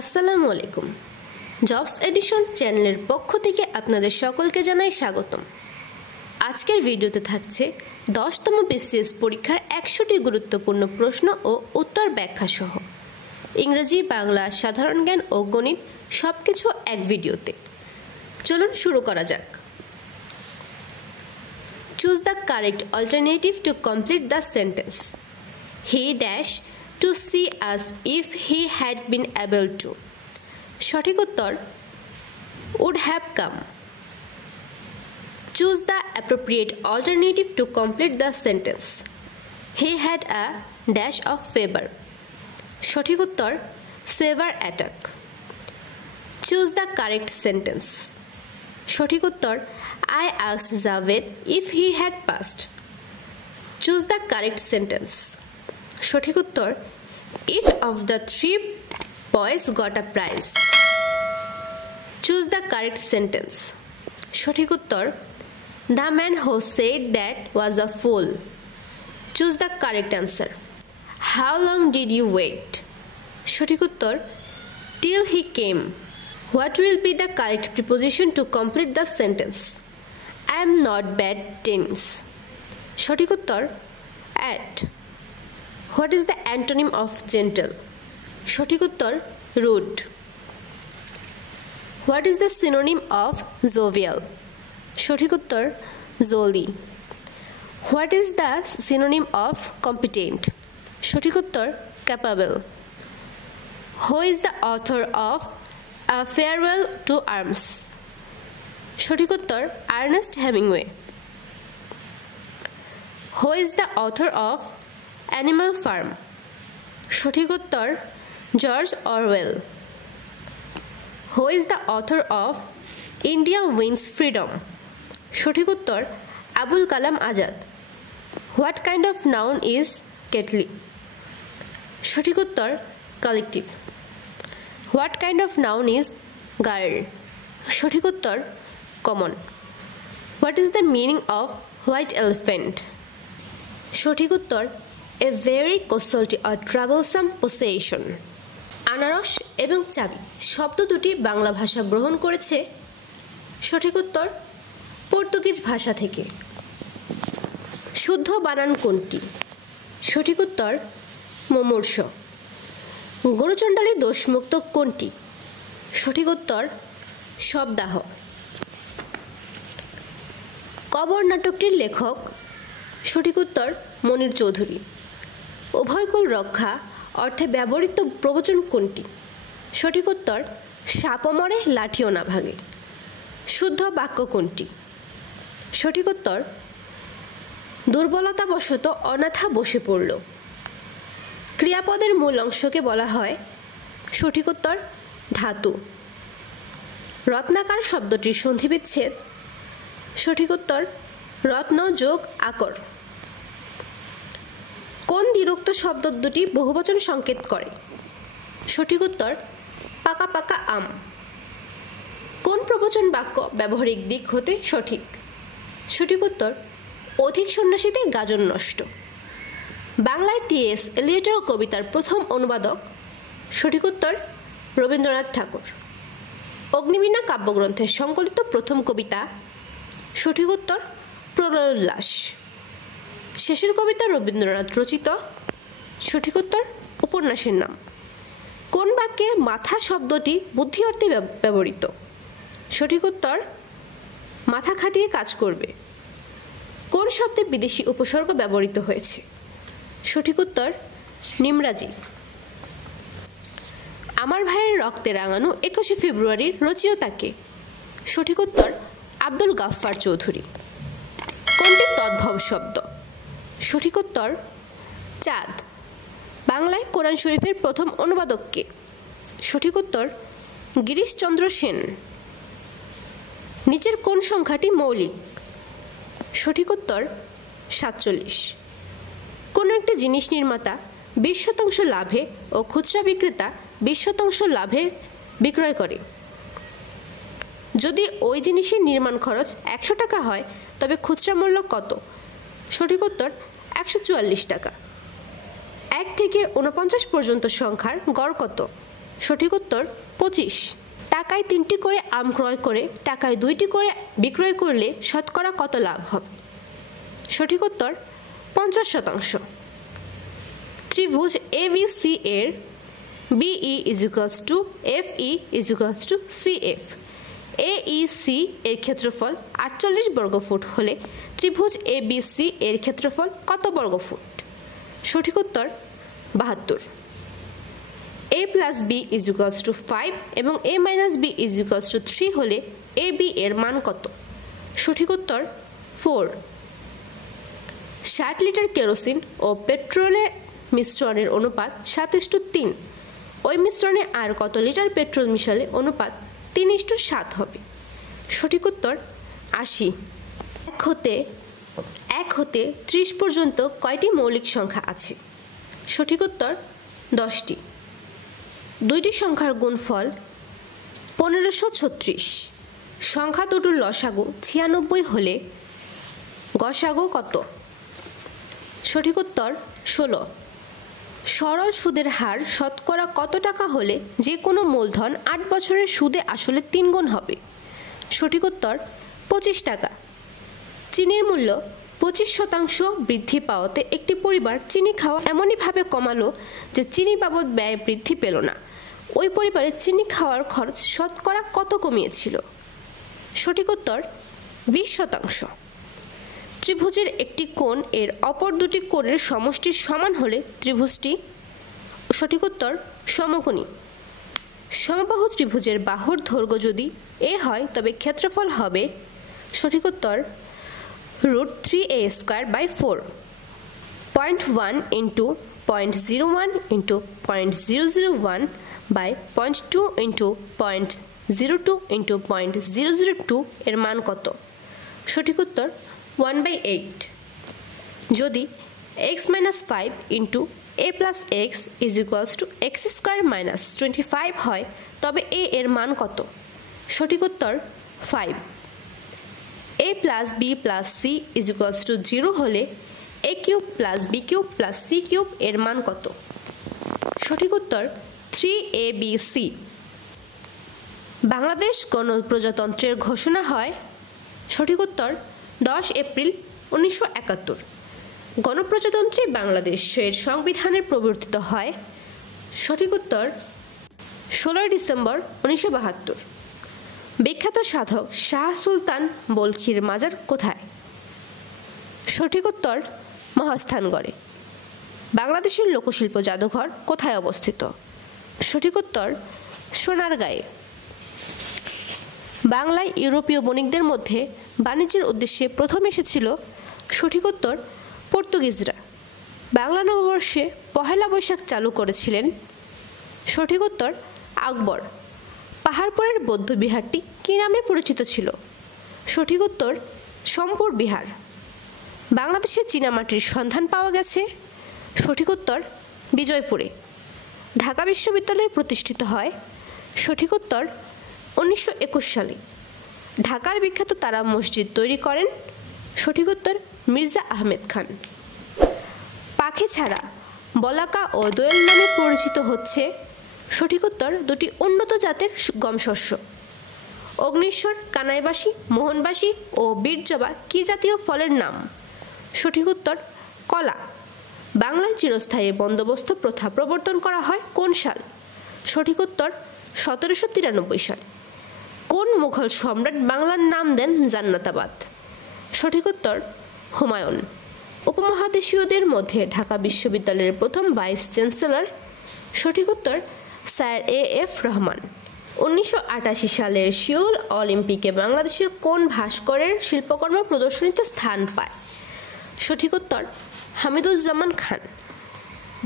আসসালামু আলাইকুম। Jobs addition চ্যানেলের পক্ষ থেকে আপনাদের সকলকে জানাই স্বাগতম। আজকের ভিডিওতে থাকছে 10তম বিসিএস পরীক্ষার 100টি গুরুত্বপূর্ণ প্রশ্ন ও উত্তর ব্যাখ্যা সহ ইংরেজি, বাংলা, সাধারণ জ্ঞান ও গণিত সবকিছু এক ভিডিওতে। চলুন শুরু করা যাক। Choose the correct alternative to complete the sentence. He dash to see us if he had been able to. সঠিক উত্তর would have come. Choose the appropriate alternative to complete the sentence. He had a dash of fever. সঠিক উত্তর severe attack. Choose the correct sentence. সঠিক উত্তর I asked Javed if he had passed. Choose the correct sentence. সঠিক উত্তর each of the 3 boys got a prize. Choose the correct sentence. সঠিক উত্তর the man who said that was a fool. Choose the correct answer. How long did you wait? সঠিক উত্তর till he came. What will be the correct preposition to complete the sentence? I am not bad tennis. সঠিক উত্তর at. What is the antonym of gentle? সঠিক উত্তর rude. What is the synonym of jovial? সঠিক উত্তর jolly. What is the synonym of competent? সঠিক উত্তর capable. Who is the author of A Farewell to Arms? সঠিক উত্তর Ernest Hemingway. Who is the author of Animal Farm? সঠিক উত্তর George Orwell. Who is the author of India Wins Freedom? সঠিক উত্তর Abul Kalam Azad. What kind of noun is kettle? সঠিক উত্তর collective. What kind of noun is girl? সঠিক উত্তর common. What is the meaning of white elephant? সঠিক উত্তর a very costly or troublesome possession. আনারস এবং চাবি শব্দ দুটি বাংলা ভাষা গ্রহণ করেছে। সঠিক উত্তর পর্তুগিজ ভাষা থেকে। শুদ্ধ বানান কোনটি? সঠিক উত্তর মুমূর্ষ। গরুচণ্ডালী দোষমুক্ত কোনটি? সঠিক উত্তর শবদাহ। কবর নাটকটির লেখক? সঠিক উত্তর মনির চৌধুরী। উভয়কুল রক্ষা অর্থে ব্যবহৃত প্রবচন কোনটি? সঠিক উত্তর সাপও মরে লাঠিও না ভাঙে। শুদ্ধ বাক্য কোনটি? সঠিক উত্তর দুর্বলতাবশত অনাথা বসে পড়ল। ক্রিয়াপদের মূল অংশকে বলা হয়? সঠিক উত্তর ধাতু। রত্নাকার শব্দটির সন্ধিবিচ্ছেদ? সঠিক উত্তর রত্ন যোগ আকর। কোন দ্বিরুক্ত শব্দ দুটি বহুবচন সংকেত করে? সঠিক উত্তর পাকা পাকা আম। কোন প্রবচন বাক্য ব্যবহারিক দিক হতে সঠিক? সঠিক উত্তর অধিক সন্ন্যাসীতে গাজন নষ্ট। বাংলায় টি.এস. এলিয়টের কবিতার প্রথম অনুবাদক? সঠিক উত্তর রবীন্দ্রনাথ ঠাকুর। অগ্নিবীণা কাব্যগ্রন্থের সংকলিত প্রথম কবিতা? সঠিক উত্তর প্রলয়োল্লাস। শেষের কবিতা রবীন্দ্রনাথ রচিত? সঠিক উত্তর উপন্যাসের নাম। কোন বাক্যে মাথা শব্দটি বুদ্ধি অর্থে ব্যবহৃত? সঠিক উত্তর মাথা খাটিয়ে কাজ করবে। কোন শব্দে বিদেশি উপসর্গ ব্যবহৃত হয়েছে? সঠিক উত্তর নিমরাজি। আমার ভাইয়ের রক্তে রাঙানো 21শে ফেব্রুয়ারির রচয়িতাকে? সঠিক উত্তর আব্দুল গাফফার চৌধুরী। কোনটি তদ্ভব শব্দ? সঠিক উত্তর চাঁদ। বাংলায় কোরআন শরীফের প্রথম অনুবাদককে? সঠিক উত্তর গিরিশচন্দ্র সেন। নিচের কোন সংখ্যাটি মৌলিক? সঠিক উত্তর 47। কোনো একটি জিনিস নির্মাতা 20% লাভে ও খুচরা বিক্রেতা 20% লাভে বিক্রয় করে। যদি ওই জিনিসের নির্মাণ খরচ 100 টাকা হয় তবে খুচরা মূল্য কত? সঠিক উত্তর 144 টাকা। 1 থেকে 49 পর্যন্ত সংখ্যার গড় কত? সঠিক উত্তর 25। টাকায় 3টি করে আম ক্রয় করে টাকায় 2টি করে বিক্রয় করলে শতকরা কত লাভ হবে? সঠিক উত্তর 50%। ত্রিভুজ ABC এর BE = FE = CF। AEC এর ক্ষেত্রফল 48 বর্গফুট হলে ত্রিভুজ ABC এর ক্ষেত্রফল কত বর্গফুট? সঠিক উত্তর 72। A + B = 5 এবং A - B = 3 হলে AB এর মান কত? সঠিক উত্তর 4। 60 লিটার কেরোসিন ও পেট্রোলের মিশ্রণের অনুপাত 7:3। ওই মিশ্রণে আর কত লিটার পেট্রোল মিশালে অনুপাত 3:7 হবে? সঠিক উত্তর 80। 1 হতে 30 পর্যন্ত কয়টি মৌলিক সংখ্যা আছে? সঠিক উত্তর 10টি। দুইটি সংখ্যার গুণফল 1536। সংখ্যা দুটোর লসাগু 96 হলে গসাগু কত? সঠিক উত্তর 16। সরল সুদের হার শতকরা কত টাকা হলে যে কোনো মূলধন 8 বছরের সুদে আসলে 3 গুণ হবে? সঠিক উত্তর 25 টাকা। চিনির মূল্য 25% বৃদ্ধি পাওয়াতে একটি পরিবার চিনি খাওয়া এমনইভাবে কমালো যে চিনি বাবদ ব্যয় বৃদ্ধি পেল না। ওই পরিবারের চিনি খাওয়ার খরচ শতকরা কত কমিয়েছিল? সঠিক উত্তর 20%। ত্রিভুজের একটি কোণ এর অপর দুটি কোণের সমষ্টির সমান হলে ত্রিভুজটি? সঠিক উত্তর সমকোণী। সমবাহু ত্রিভুজের বাহুর দৈর্ঘ্য যদি a হয় তবে ক্ষেত্রফল হবে? সঠিক উত্তর √3a² 4। 0.1 × 0.01 × 0.001 0.2 × 0.02 × 0.002 এর মান কত? সঠিক উত্তর 1/8। যদি x - 5 × a + x = x² - 25 হয় তবে a এর মান কত? সঠিক উত্তর 5। a + b + c = 0 হলে a³ + b³ + c³ এর মান কত? সঠিক উত্তর 3abc। বাংলাদেশ গণপ্রজাতন্ত্রের ঘোষণা হয়? সঠিক উত্তর 10 এপ্রিল 1971। গণপ্রজাতন্ত্রী বাংলাদেশের সংবিধানের প্রবর্তিত হয়? সঠিক উত্তর 16 ডিসেম্বর 1972। বিখ্যাত সাধক শাহ সুলতান বলখির মাজার কোথায়? সঠিক উত্তর মহাস্থানগড়ে। বাংলাদেশের লোকশিল্প জাদুঘর কোথায় অবস্থিত? সঠিক উত্তর সোনারগাঁয়ে। বাংলায় ইউরোপীয় বণিকদের মধ্যে বাণিজ্যের উদ্দেশ্যে প্রথম এসেছিল? সঠিক উত্তর পর্তুগিজরা। বাংলা নববর্ষে পহেলা বৈশাখ চালু করেছিলেন? সঠিক উত্তর আকবর। পাহাড়পুরের বৌদ্ধ বিহারটি কী নামে পরিচিত ছিল? সঠিক উত্তর সম্পুর বিহার। বাংলাদেশে চীনামাটির সন্ধান পাওয়া গেছে? সঠিক উত্তর বিজয়পুরে। ঢাকা বিশ্ববিদ্যালয় প্রতিষ্ঠিত হয়? সঠিক উত্তর 1921 সালে। ঢাকার বিখ্যাত তারা মসজিদ তৈরি করেন? সঠিক উত্তর মির্জা আহমেদ খান। পাখি ছাড়া বলাকা ও দোয়েল নামে পরিচিত হচ্ছে? সঠিক উত্তর দুটি উন্নত জাতের গম শস্য। অগ্নিশ্বর, কানাইবাসী, মোহনবাসী ও বীরজবা কি জাতীয় ফলের নাম? সঠিক উত্তর কলা। বাংলায় চিরস্থায়ী বন্দোবস্ত প্রথা প্রবর্তন করা হয় কোন সাল? সঠিক উত্তর 1793 সাল। কোন মুঘল সম্রাট বাংলার নাম দেন জান্নাতাবাদ? সঠিক উত্তর হুমায়ুন। উপমহাদেশীয়দের মধ্যে ঢাকা বিশ্ববিদ্যালয়ের প্রথম ভাইস চ্যান্সেলর? সঠিক উত্তর স্যার A.F. রহমান। 1988 সালের সিউল অলিম্পিকে বাংলাদেশের কোন ভাস্করের শিল্পকর্ম প্রদর্শনীতে স্থান পায়? সঠিক উত্তর হামিদুজ্জামান খান।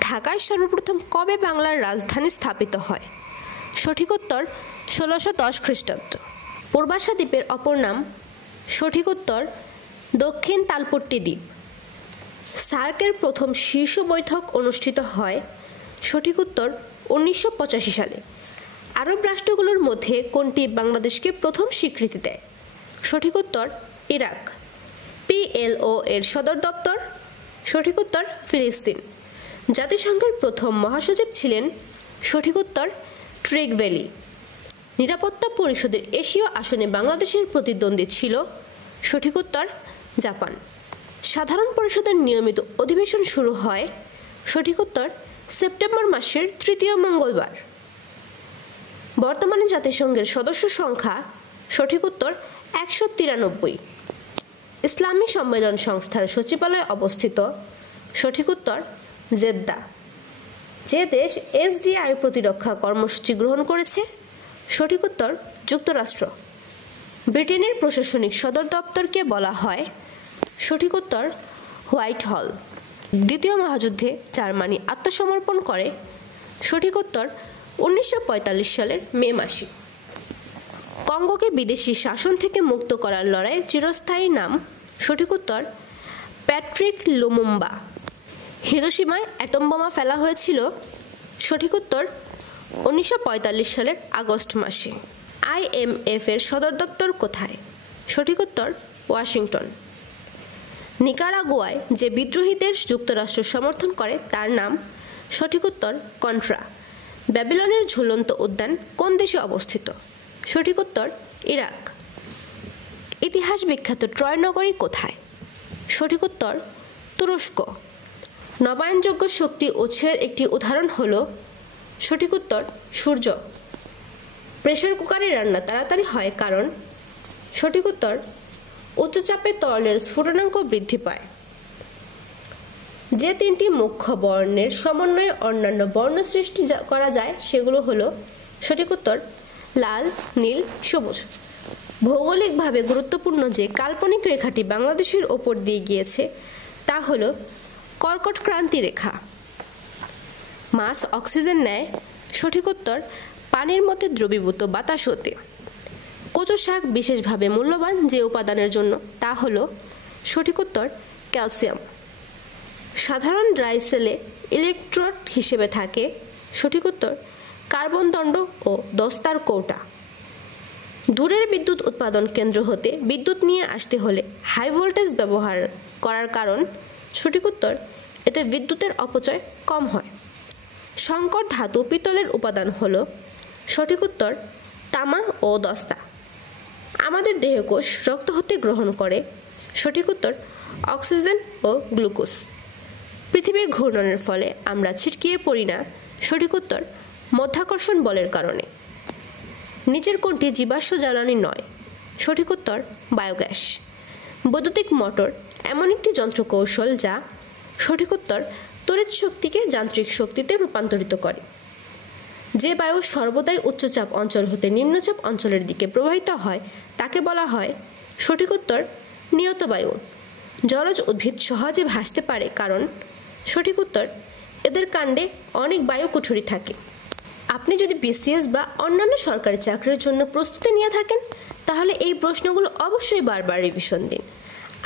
ঢাকায় সর্বপ্রথম কবে বাংলার রাজধানী স্থাপিত হয়? সঠিক উত্তর 1610 খ্রিস্টাব্দ। পূর্বাশা দ্বীপের অপর নাম? সঠিক উত্তর দক্ষিণ তালপট্টি দ্বীপ। সার্কের প্রথম শীর্ষ বৈঠক অনুষ্ঠিত হয়? সঠিক উত্তর 1985 সালে। আরব রাষ্ট্রগুলোর মধ্যে কোনটি বাংলাদেশকে প্রথম স্বীকৃতি দেয়? সঠিক উত্তর ইরাক। PLO এর সদর দপ্তর? সঠিক উত্তর ফিলিস্তিন। জাতিসংঘের প্রথম মহাসচিব ছিলেন? সঠিক উত্তর ট্রেক ভ্যালি। নিরাপত্তা পরিষদের এশীয় আসনে বাংলাদেশের প্রতিদ্বন্দ্বী ছিল সঠিক উত্তর জাপান। সাধারণ পরিষদের নিয়মিত অধিবেশন শুরু হয় সঠিক উত্তর সেপ্টেম্বর মাসের তৃতীয় মঙ্গলবার। বর্তমানে জাতিসংঘের সদস্য সংখ্যা সঠিক উত্তর 193। ইসলামী সম্মেলন সংস্থার সচিবালয় অবস্থিত সঠিক উত্তর জেদ্দা। যে দেশ এসডিআই প্রতিরক্ষা কর্মসূচি গ্রহণ করেছে সঠিক উত্তর যুক্তরাষ্ট্র। ব্রিটেনের প্রশাসনিক সদর দপ্তরকে বলা হয় সঠিক উত্তর হোয়াইট হল। দ্বিতীয় মহাযুদ্ধে জার্মানি আত্মসমর্পণ করে সঠিক উত্তর 1945 সালের মে মাসে। কঙ্গোকে বিদেশি শাসন থেকে মুক্ত করার লড়াইয়ের চিরস্থায়ী নাম সঠিক উত্তর প্যাট্রিক লুমুম্বা। হিরোশিমায় অ্যাটম বোমা ফেলা হয়েছিল সঠিক উত্তর 1945 সালের আগস্ট মাসে। IMF এর সদর দপ্তর কোথায় সঠিক উত্তর ওয়াশিংটন। নিকারাগুয়ায় যে বিদ্রোহী দেশ যুক্তরাষ্ট্র সমর্থন করে তার নাম সঠিক উত্তর কন্ট্রা। ব্যাবিলনের ঝুলন্ত উদ্যান কোন দেশে অবস্থিত সঠিক উত্তর ইরাক। ইতিহাস বিখ্যাত ট্রয় নগরী কোথায় সঠিক উত্তর তুরস্ক। নবায়নযোগ্য শক্তি উৎসের একটি উদাহরণ হলো সঠিক উত্তর সূর্য। প্রেসার কুকারে রান্না তাড়াতাড়ি হয় কারণ সঠিক উত্তর উচ্চচাপে তরলের স্ফুটনাঙ্ক বৃদ্ধি পায়। যে তিনটি মুখ্য বর্ণের সমন্বয়ে অন্যান্য বর্ণ সৃষ্টি করা যায় সেগুলো হলো সঠিক উত্তর লাল, নীল, সবুজ। ভৌগোলিকভাবে গুরুত্বপূর্ণ যে কাল্পনিক রেখাটি বাংলাদেশের ওপর দিয়ে গিয়েছে তা হলো কর্কট ক্রান্তি রেখা। মাছ অক্সিজেন নেয় সঠিক উত্তর পানির মধ্যে দ্রবীভূত বাতাস হতে। কচু শাক বিশেষভাবে মূল্যবান যে উপাদানের জন্য তা হলো সঠিক উত্তর ক্যালসিয়াম। সাধারণ ড্রাই সেলে ইলেকট্রোড হিসেবে থাকে সঠিক উত্তর কার্বন দণ্ড ও দস্তার কৌটা। দূরের বিদ্যুৎ উৎপাদন কেন্দ্র হতে বিদ্যুৎ নিয়ে আসতে হলে হাই ভোল্টেজ ব্যবহার করার কারণ সঠিক উত্তর এতে বিদ্যুতের অপচয় কম হয়। সংকর ধাতু পিতলের উপাদান হলো সঠিক উত্তর তামা ও দস্তা। আমাদের দেহকোষ রক্ত হতে গ্রহণ করে সঠিক উত্তর অক্সিজেন ও গ্লুকোজ। পৃথিবীর ঘূর্ণনের ফলে আমরা ছিটকিয়ে পড়ি না সঠিক উত্তর মাধ্যাকর্ষণ বলের কারণে। নিচের কোনটি জীবাশ্ম জ্বালানি নয় সঠিক উত্তর বায়োগ্যাস। বৈদ্যুতিক মোটর এমন একটি যন্ত্রকৌশল যা সঠিক উত্তর তড়িৎ শক্তিকে যান্ত্রিক শক্তিতে রূপান্তরিত করে। যে বায়ু সর্বদাই উচ্চচাপ অঞ্চল হতে নিম্নচাপ অঞ্চলের দিকে প্রবাহিত হয় তাকে বলা হয় সঠিক উত্তর নিয়ত বায়ু। জলজ উদ্ভিদ সহজে ভাসতে পারে কারণ সঠিক উত্তর এদের কাণ্ডে অনেক বায়ুকুঠুরি থাকে। আপনি যদি BCS বা অন্যান্য সরকারি চাকরির জন্য প্রস্তুতি নিয়ে থাকেন তাহলে এই প্রশ্নগুলো অবশ্যই বারবার রিভিশন দিন।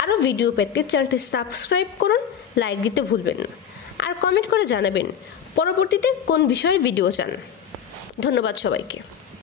আরও ভিডিও পেতে চ্যানেলটি সাবস্ক্রাইব করুন, লাইক দিতে ভুলবেন না, আর কমেন্ট করে জানাবেন পরবর্তীতে কোন বিষয়ে ভিডিও চান। ধন্যবাদ সবাইকে।